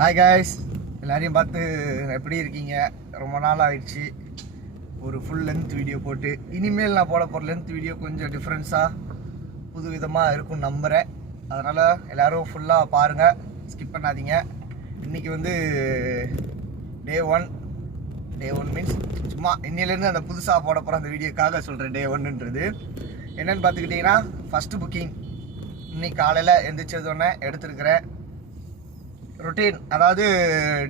Hi guys, எல்லாரையும் பார்த்து எப்படி இருக்கீங்க? ரொம்ப நாள் ஆயிடுச்சு ஒரு ஃபுல் லென்த் வீடியோ போட்டு. இனிமேல் நான் போட போகிற லென்த் வீடியோ கொஞ்சம் டிஃப்ரென்ஸாக புது விதமாக இருக்கும்னு நம்புகிறேன். அதனால் எல்லோரும் ஃபுல்லாக பாருங்கள், ஸ்கிப் பண்ணாதீங்க. இன்றைக்கி வந்து டே ஒன் மீன்ஸ் சும்மா இன்னிலேருந்து அந்த புதுசாக போட போகிற அந்த வீடியோக்காக சொல்கிறேன். டே ஒன்றுன்றது என்னென்னு பார்த்துக்கிட்டிங்கன்னா, ஃபஸ்ட்டு புக்கிங் இன்னைக்கு காலையில் எந்திரிச்சதோடனே எடுத்துருக்கிறேன். ரொட்டீன், அதாவது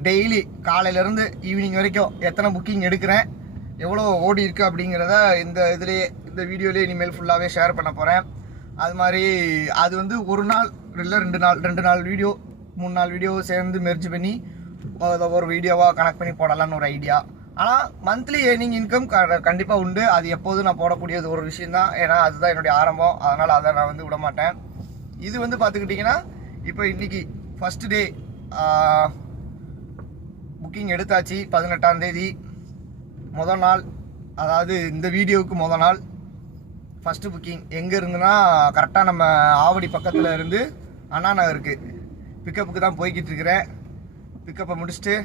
டெய்லி காலையிலேருந்து ஈவினிங் வரைக்கும் எத்தனை புக்கிங் எடுக்கிறேன், எவ்வளோ ஓடி இருக்குது அப்படிங்கிறத இந்த வீடியோலேயே இனிமேல் ஃபுல்லாகவே ஷேர் பண்ண போகிறேன். அது மாதிரி அது வந்து ஒரு நாள் இல்லை 2 நாள் வீடியோ 3 நாள் வீடியோ சேர்ந்து மெர்ஜ் பண்ணி ஒரு வீடியோவாக கனெக்ட் பண்ணி போடலான்னு ஒரு ஐடியா. ஆனால் மந்த்லி ஏர்னிங் இன்கம் கண்டிப்பாக உண்டு. அது எப்போதும் நான் போடக்கூடியது ஒரு விஷயந்தான். ஏன்னா அதுதான் என்னுடைய ஆரம்பம். அதனால் அதை நான் வந்து விட மாட்டேன். இது வந்து பார்த்துக்கிட்டிங்கன்னா, இப்போ இன்றைக்கி ஃபஸ்ட்டு டே புக்கிங் எடுத்தாச்சு. 18ஆம் தேதி முதல் நாள், அதாவது இந்த வீடியோவுக்கு முதல் நாள் ஃபஸ்ட்டு புக்கிங். எங்கே இருந்துன்னா கரெக்டாக நம்ம ஆவடி பக்கத்தில் இருந்து அண்ணா நகருக்கு பிக்கப்புக்கு தான் போய்கிட்டு இருக்கிறேன். பிக்கப்பை முடிச்சுட்டு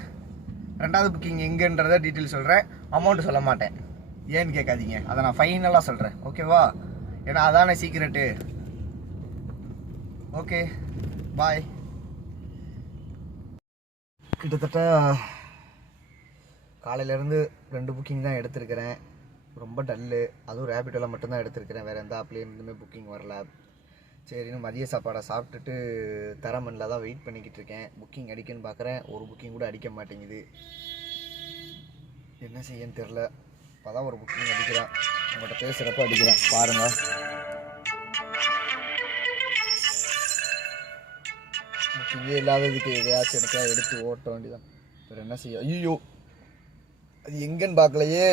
2வது புக்கிங் எங்கேன்றத டீட்டெயில் சொல்கிறேன். அமௌண்ட்டு சொல்ல மாட்டேன், ஏன்னு கேட்காதீங்க. அதை நான் ஃபைனலாக சொல்கிறேன், ஓகேவா? ஏன்னா அதானே சீக்கிரட்டு. ஓகே, பாய். கிட்டத்தட்ட காலையிலேருந்து 2 புக்கிங் தான் எடுத்திருக்கிறேன். ரொம்ப டல்லு. அதுவும் ரேபிட்டோவில் மட்டும்தான் எடுத்திருக்கிறேன். வேறு எந்த ஆப்லேயும் எதுவுமே புக்கிங் வரல. சரின்னு மதிய சாப்பாடை சாப்பிட்டுட்டு தரமணில் தான் வெயிட் பண்ணிக்கிட்டு இருக்கேன். புக்கிங் அடிக்கன்னு பார்க்குறேன், ஒரு புக்கிங் கூட அடிக்க மாட்டேங்குது. என்ன செய்யன்னு தெரில. இப்போ தான் ஒரு புக்கிங் அடிக்கிறேன். உங்கள்கிட்ட பேசுகிறப்ப அடிக்கிறேன், பாருங்கள். புக்கிங்கே இல்லாததுக்கு எதையாச்சும் எடுத்து ஓட்ட வேண்டியதான். வேறு என்ன செய்ய? ஐயோ, அது எங்கன்னு பார்க்கலையே.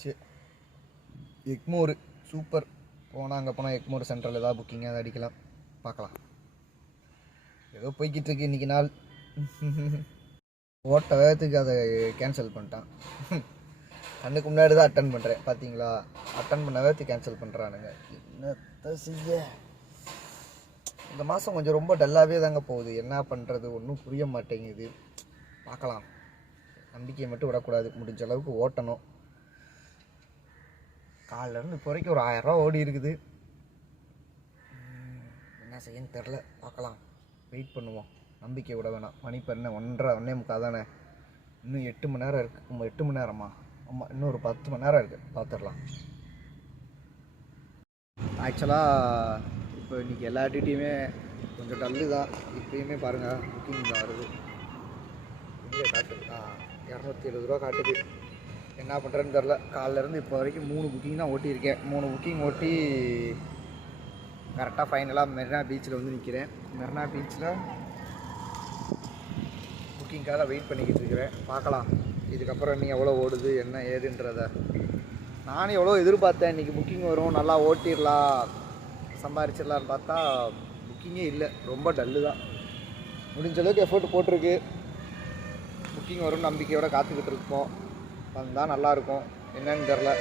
சரி, எக்மோர் சூப்பர். போனால் அங்கே போனால் எக்மோர் சென்ட்ரல் ஏதாவது புக்கிங் அதை அடிக்கலாம், பார்க்கலாம். ஏதோ போய்கிட்டு இருக்கு இன்றைக்கி நாள். ஓட்ட வேகத்துக்கு அதை கேன்சல் பண்ணிட்டான். கண்ணுக்கு முன்னாடி தான் அட்டன் பண்ணுறேன், பார்த்தீங்களா? அட்டன் பண்ண வேகத்துக்கு கேன்சல் பண்ணுறானுங்க. என்னத்தை செய்ய? இந்த மாதம் கொஞ்சம் ரொம்ப டல்லாகவே தாங்க போகுது. என்ன பண்ணுறது ஒன்றும் புரிய மாட்டேங்குது. பார்க்கலாம், நம்பிக்கையை மட்டும் விடக்கூடாது. முடிஞ்ச அளவுக்கு ஓட்டணும். காலிலேருந்து இப்போ வரைக்கும் ஒரு 1000 ரூபா ஓடி இருக்குது. என்ன செய்யன்னு தெரில, பார்க்கலாம். வெயிட் பண்ணுவோம், நம்பிக்கை விட வேணாம். மணி இப்போ என்ன 1:30 தானே. இன்னும் 8 மணி நேரம் இருக்குது. 8 மணி நேரமா? ஆமாம், இன்னும் ஒரு 10 மணி நேரம் இருக்குது. பார்த்துடலாம். ஆக்சுவலாக இப்போ இன்றைக்கி எல்லா டியூட்டியுமே கொஞ்சம் டல்லு தான். இப்போயுமே பாருங்கள், புக்கிங் தான் வருது. இங்கே காட்டுது 270 ரூபா காட்டுது. என்ன பண்ணுறேன்னு தெரில. காலிலேருந்து இப்போ வரைக்கும் 3 புக்கிங் தான் ஓட்டியிருக்கேன். 3 புக்கிங் ஓட்டி கரெக்டாக ஃபைனலாக மெரினா பீச்சில் வந்து நிற்கிறேன். மெரினா பீச்சில் புக்கிங்காக வெயிட் பண்ணிக்கிட்டு இருக்கிறேன். பார்க்கலாம் இதுக்கப்புறம் நீ எவ்வளோ ஓடுது என்ன ஏதுன்றத. நானும் எவ்வளோ எதிர்பார்த்தேன், இன்றைக்கி புக்கிங் வரும், நல்லா ஓட்டிடலாம், சம்பாரிச்சிடலான்னு பார்த்தா புக்கிங்கே இல்லை. ரொம்ப டல்லு தான். முடிஞ்ச அளவுக்கு எஃபோர்ட் போட்டிருக்கு. புக்கிங் வரும் நம்பிக்கையோடு காத்துக்கிட்டு இருப்போம். வந்தால் நல்லாயிருக்கும். என்னன்னு தெரில,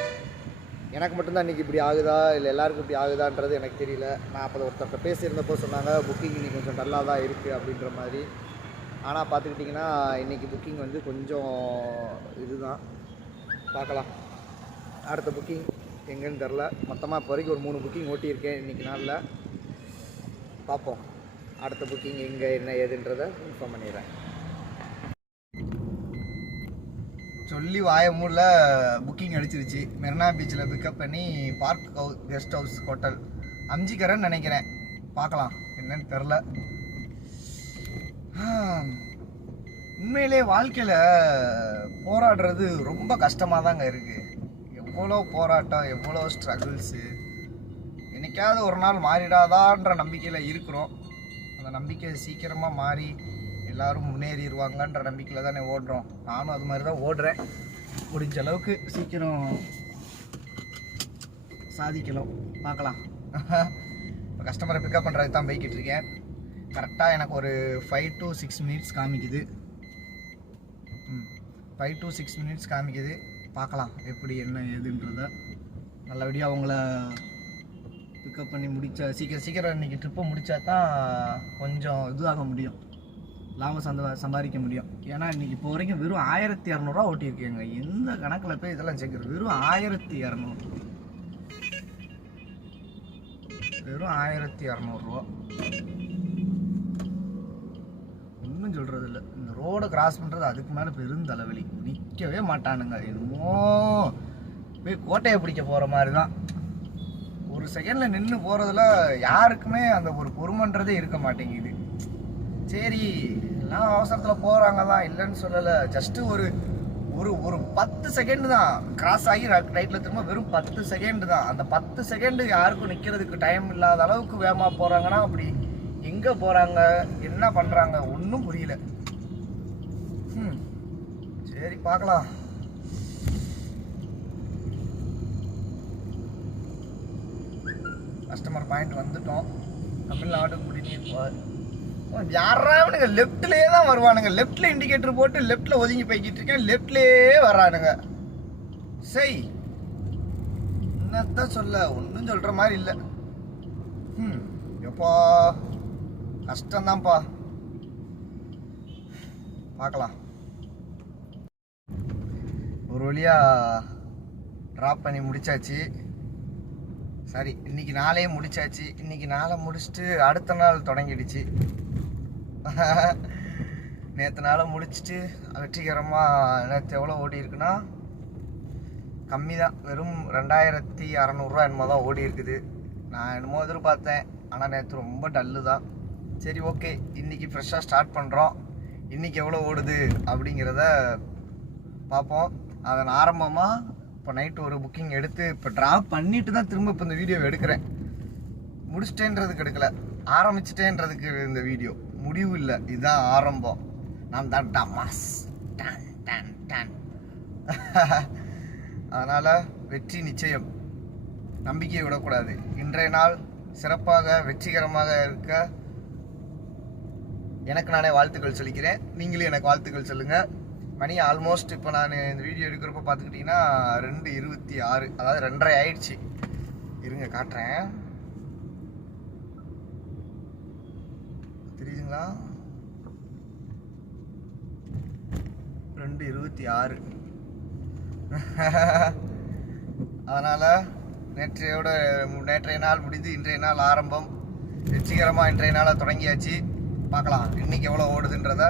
எனக்கு மட்டும்தான் இன்றைக்கி இப்படி ஆகுதா இல்லை எல்லாருக்கும் இப்படி ஆகுதான்றது எனக்கு தெரியல. நான் அப்போ ஒருத்தர்கிட்ட பேசியிருந்தப்போ சொன்னாங்க புக்கிங் இன்றைக்கி கொஞ்சம் டல்லாக தான் இருக்குது அப்படின்ற மாதிரி. ஆனால் பார்த்துக்கிட்டிங்கன்னா இன்றைக்கி புக்கிங் வந்து கொஞ்சம் இதுதான். பார்க்கலாம் அடுத்த புக்கிங் எங்கேன்னு தெரில. மொத்தமாக இப்போ வரைக்கும் ஒரு 3 புக்கிங் ஓட்டியிருக்கேன் இன்றைக்கி நாளில். பார்ப்போம் அடுத்த புக்கிங் எங்கே என்ன ஏதுன்றதை இன்ஃபார்ம் பண்ணிடுறேன். சொல்லி வாய மூடில் புக்கிங் அடிச்சிருச்சு. மெரினா பீச்சில் பிக்கப் பண்ணி பார்க் கெஸ்ட் ஹவுஸ் ஹோட்டல் அம்ஜிக்கரன்னு நினைக்கிறேன். பார்க்கலாம் என்னன்னு தெரில. உண்மையிலே வாழ்க்கையில் போராடுறது ரொம்ப கஷ்டமாக தாங்க இருக்குது. எவ்வளோ போராட்டம், எவ்வளோ ஸ்ட்ரகிள்ஸு. என்னைக்காவது ஒரு நாள் மாறிடாதான்ற நம்பிக்கையில் இருக்கிறோம். அந்த நம்பிக்கை சீக்கிரமாக மாறி எல்லோரும் முன்னேறிடுவாங்கன்ற நம்பிக்கையில் தானே ஓடுறோம். நானும் அது மாதிரி தான் ஓடுறேன். முடிஞ்ச அளவுக்கு சீக்கிரம் சாதிக்கலாம், பார்க்கலாம். இப்போ கஸ்டமரை பிக்கப் பண்ணுறதுக்கு தான் போய்கிட்டு இருக்கேன். கரெக்டாக எனக்கு ஒரு 5 to 6 மினிட்ஸ் காமிக்குது. 5 to 6 மினிட்ஸ் காமிக்குது. பார்க்கலாம் எப்படி என்ன ஏதுன்றத. நல்லபடியாக அவங்கள பிக்கப் பண்ணி முடித்தா சீக்கிரம் இன்றைக்கி ட்ரிப்பை முடித்தா தான் கொஞ்சம் இதுவாக முடியும், லாபம் சம்பாதிக்க முடியும். ஏன்னா இன்றைக்கி இப்போ வரைக்கும் வெறும் 1200 ஓட்டியிருக்கேங்க. எந்த கணக்கில் போய் இதெல்லாம் சேர்க்குறது? வெறும் 1200, வெறும் 1200 ஒன்றும் சொல்கிறது இல்லை. இந்த ரோடை கிராஸ் பண்ணுறது அதுக்கு மேலே பெரும் தலைவலி. நிற்கவே மாட்டானுங்க. என்னமோ போய் கோட்டையை பிடிக்க போகிற மாதிரி தான். ஒரு செகண்டில் நின்று போகிறதுல யாருக்குமே அந்த ஒரு பொறுமன்றதே இருக்க மாட்டேங்குது. சரி எல்லாம் அவசரத்தில் போகிறாங்க தான், இல்லைன்னு சொல்லலை. ஜஸ்ட்டு ஒரு ஒரு ஒரு 10 செகண்டு தான் கிராஸ் ஆகி ரைட்டில் திரும்ப. வெறும் 10 செகண்டு தான். அந்த 10 செகண்டு யாருக்கும் நிற்கிறதுக்கு டைம் இல்லாத அளவுக்கு வேகமாக போகிறாங்கன்னா அப்படி எங்கே போகிறாங்க, என்ன பண்ணுறாங்க ஒன்றும் புரியல. சரி பார்க்கலாம். கஸ்டமர் பாயிண்ட் வந்துட்டோம். தமிழ்நாடு குடிநீர். யாராவனுங்க லெஃப்ட்லேயே தான் வருவானுங்க. லெஃப்டில் இண்டிகேட்டர் போட்டு லெஃப்டில் ஒதுங்கி போய்கிட்டு இருக்கேன், லெஃப்ட்லேயே வர்றானுங்க. சரி என்னத்தான் சொல்ல, ஒன்றும் சொல்கிற மாதிரி இல்லை. எப்பா கஷ்டம்தான்ப்பா. பார்க்கலாம். ஒரு வழியாக ட்ராப் பண்ணி முடிச்சாச்சு. சரி இன்னைக்கு நாளே முடிச்சாச்சு. இன்னைக்கு நாளை முடிச்சுட்டு அடுத்த நாள் தொடங்கிடுச்சு. நேற்று நாளை முடிச்சுட்டு வெற்றிகரமாக நேற்று எவ்வளோ ஓடி இருக்குன்னா கம்மி தான், வெறும் 2600 என்னமோ தான் ஓடி இருக்குது. நான் என்னமோ எதிர்பார்த்தேன், ஆனால் நேற்று ரொம்ப டல்லு தான். சரி ஓகே, இன்றைக்கி ஃப்ரெஷ்ஷாக ஸ்டார்ட் பண்ணுறோம். இன்றைக்கி எவ்வளோ ஓடுது அப்படிங்கிறத பார்ப்போம். அதன் ஆரம்பமாக இப்போ நைட்டு ஒரு புக்கிங் எடுத்து இப்போ ட்ராப் பண்ணிட்டு தான் திரும்ப இப்போ இந்த வீடியோவை எடுக்கிறேன். முடிச்சிட்டேன்றதுக்கு எடுக்கலை, ஆரம்பிச்சிட்டேன்றதுக்கு இந்த வீடியோ. முடிவு இல்லை, இதுதான் ஆரம்பம். நான் தான் டமாஸ் டன் டன் டன். அதனால் வெற்றி நிச்சயம், நம்பிக்கையை விடக்கூடாது. இன்றைய நாள் சிறப்பாக வெற்றிகரமாக இருக்க எனக்கு நானே வாழ்த்துக்கள் சொல்லிக்கிறேன். நீங்களும் எனக்கு வாழ்த்துக்கள் சொல்லுங்கள். மணி ஆல்மோஸ்ட் இப்போ நான் இந்த வீடியோ எடுக்கிறப்ப பார்த்துக்கிட்டிங்கன்னா 2:26, அதாவது 2:30 ஆயிடுச்சு. இருங்க காட்டுறேன், தெரியுதுங்களா? 2:26. அதனால் நேற்றைய நாள் முடிந்து இன்றைய நாள் ஆரம்பம். வெற்றிகரமாக இன்றைய நாளை தொடங்கியாச்சு. பார்க்கலாம் இன்னைக்கு எவ்வளோ ஓடுதுன்றத.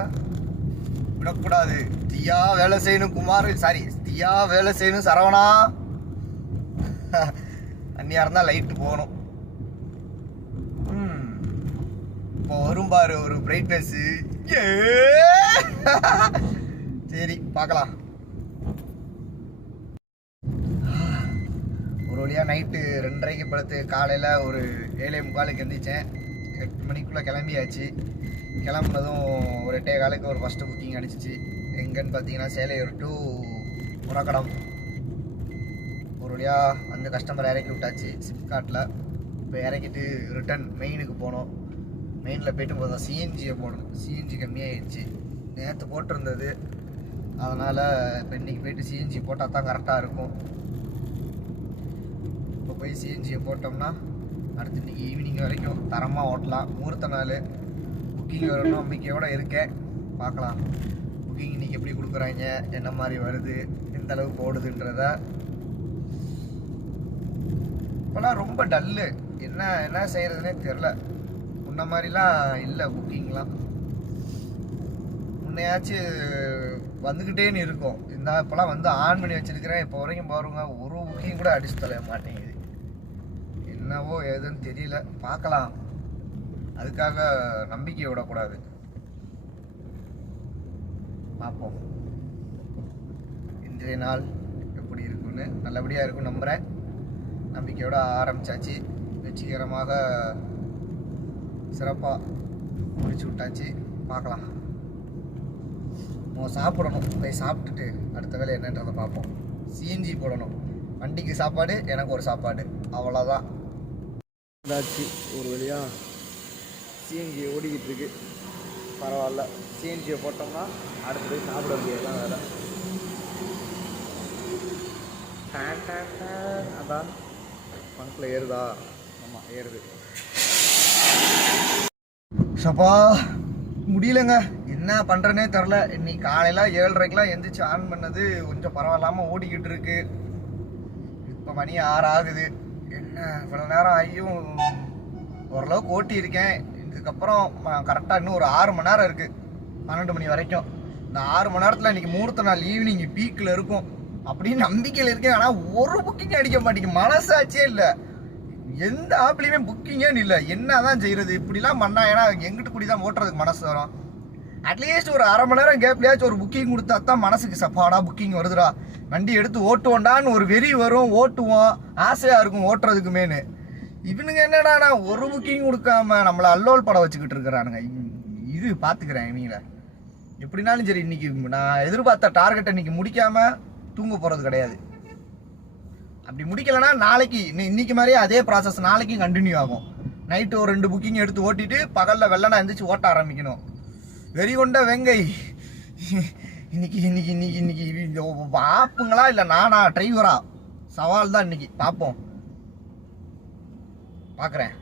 விடக்கூடாது. தியா வேலை செய்யணும் குமார், சாரி தியா வேலை செய்யணும் சரவணா. அந்நியா இருந்தால் லைட்டு போகணும். இப்போ வரும் பாரு ஒரு பிரைட்னஸ். சரி பார்க்கலாம். ஒரு வழியாக நைட்டு 2:30க்கு படுத்து காலையில் ஒரு 7:45க்கு எந்திரிச்சேன். 8 மணிக்குள்ளே கிளம்பியாச்சு. கிளம்புனதும் ஒரு 8:15க்கு ஒரு ஃபஸ்ட்டு புக்கிங் அடிச்சிச்சு. எங்கன்னு பார்த்தீங்கன்னா சேலையூர் டு முறக்கடம். ஒரு வழியாக வந்து கஸ்டமர் இறக்கி விட்டாச்சு சிப்கார்ட்டில். இப்போ இறக்கிட்டு ரிட்டன் மெயினுக்கு போனோம். மெயினில் போய்ட்டு போதும் சிஎன்ஜியை போடணும். சிஎன்ஜி கம்மியாகிடுச்சு, நேற்று போட்டிருந்தது. அதனால் இப்போ இன்றைக்கி போய்ட்டு சிஎன்ஜி போட்டால் தான் கரெக்டாக இருக்கும். இப்போ போய் சிஎன்ஜியை போட்டோம்னா அடுத்து இன்றைக்கி ஈவினிங் வரைக்கும் தரமாக ஓட்டலாம். முகூர்த்த நாள் புக்கிங் வரணும் நம்பிக்கையோடு இருக்கேன். பார்க்கலாம் புக்கிங் இன்றைக்கி எப்படி கொடுக்குறாங்க, என்ன மாதிரி வருது, எந்த அளவுக்கு ஓடுதுன்றத. இப்போலாம் ரொம்ப டல்லு, என்ன செய்கிறதுனே தெரில. முன்ன மாதிரிலாம் இல்லை புக்கிங்லாம். முன்னையாச்சும் வந்துக்கிட்டேன்னு இருக்கும். இப்போலாம் வந்து ஆன் பண்ணி வச்சுருக்கிறேன். இப்போ வரைக்கும் பாருங்க ஒரு புக்கிங் கூட அடிச்சு தொலைய மாட்டேங்குது. என்னவோ ஏதுன்னு தெரியல. பார்க்கலாம், அதுக்காக நம்பிக்கை விடக்கூடாது. பார்ப்போம் இன்றைய நாள் எப்படி இருக்குன்னு. நல்லபடியாக இருக்கும் நம்புகிறேன். நம்பிக்கையோடு ஆரம்பித்தாச்சு. வெற்றிகரமாக சிறப்பாக முடிச்சு விட்டாச்சு. பார்க்கலாம். சாப்பிடணும். போய் சாப்பிட்டுட்டு அடுத்த வேலை என்னன்றதை பார்ப்போம். சிஎன்ஜி போடணும். வண்டிக்கு சாப்பாடு, எனக்கு ஒரு சாப்பாடு, அவ்வளோதான். இதாச்சு ஒரு வழியாக சிஎன்ஜி ஓடிக்கிட்டு இருக்கு. பரவாயில்ல, சிஎன்ஜியை போட்டோம்னா அடுத்து போய் சாப்பிட முடியாதுதான் வேலை. அதான் பங்கில் ஏறுதா? ஆமாம் ஏறுது. சப்பா முடியலங்க, என்ன பண்ணுறேனே தெரில. இன்னைக்கு காலையில் 7:30க்கெலாம் எந்திரிச்சு ஆன் பண்ணது கொஞ்சம் பரவாயில்லாமல் ஓடிக்கிட்டு இருக்கு. இப்போ மணி 6 ஆகுது. என்ன இவ்வளோ நேரம் ஆகியும் ஓரளவுக்கு ஓட்டி இருக்கேன். இதுக்கப்புறம் கரெக்டாக இன்னும் ஒரு 6 மணி நேரம் இருக்குது, 12 மணி வரைக்கும். இந்த 6 மணி நேரத்தில் இன்றைக்கி முகூர்த்த நாள் ஈவினிங் பீக்கில் இருக்கும் அப்படின்னு நம்பிக்கையில் இருக்கேன். ஆனால் ஒரு புக்கிங் அடிக்க மாட்டேங்குது, மனசாட்சியே இல்லை. எந்த ஆப்லேயுமே புக்கிங்கே இல்லை. என்ன தான் செய்கிறது இப்படிலாம் பண்ணா? ஏன்னா எங்கிட்ட கூடி தான் ஓட்டுறதுக்கு மனசு வரும். அட்லீஸ்ட் ஒரு 1/2 மணி நேரம் கேப்லையாச்சும் ஒரு புக்கிங் கொடுத்தா தான் மனசுக்கு சப்பாடா புக்கிங் வருதுடா, வண்டி எடுத்து ஓட்டுவோண்டான்னு ஒரு வெறி வரும். ஓட்டுவோம், ஆசையாக இருக்கும் ஓட்டுறதுக்குமேனு. இவனுங்க என்னடா நான் ஒரு புக்கிங் கொடுக்காம நம்மளை அல்லோல் படம் வச்சுக்கிட்டு இருக்கிறானுங்க. இது பார்த்துக்கிறேன் இவங்கள எப்படினாலும் சரி. இன்னைக்கு நான் எதிர்பார்த்த டார்கெட்டை இன்னைக்கு முடிக்காம தூங்க போகிறது கிடையாது. அப்படி முடிக்கலைன்னா நாளைக்கு இன்னைக்கு மாதிரியே அதே ப்ராசஸ் நாளைக்கும் கண்டினியூ ஆகும். நைட்டு ஒரு 2 புக்கிங் எடுத்து ஓட்டிட்டு பகலில் வெள்ளனா எழுந்திரிச்சு ஓட்ட ஆரம்பிக்கணும். வெறி கொண்ட வெங்கை. இன்னைக்கு இன்னைக்கு இன்னைக்கு இன்னைக்கு ஆப்புங்களா இல்லை நானா டிரைவரா? சவால் தான் இன்னைக்கு, பார்ப்போம், பார்க்குறேன்.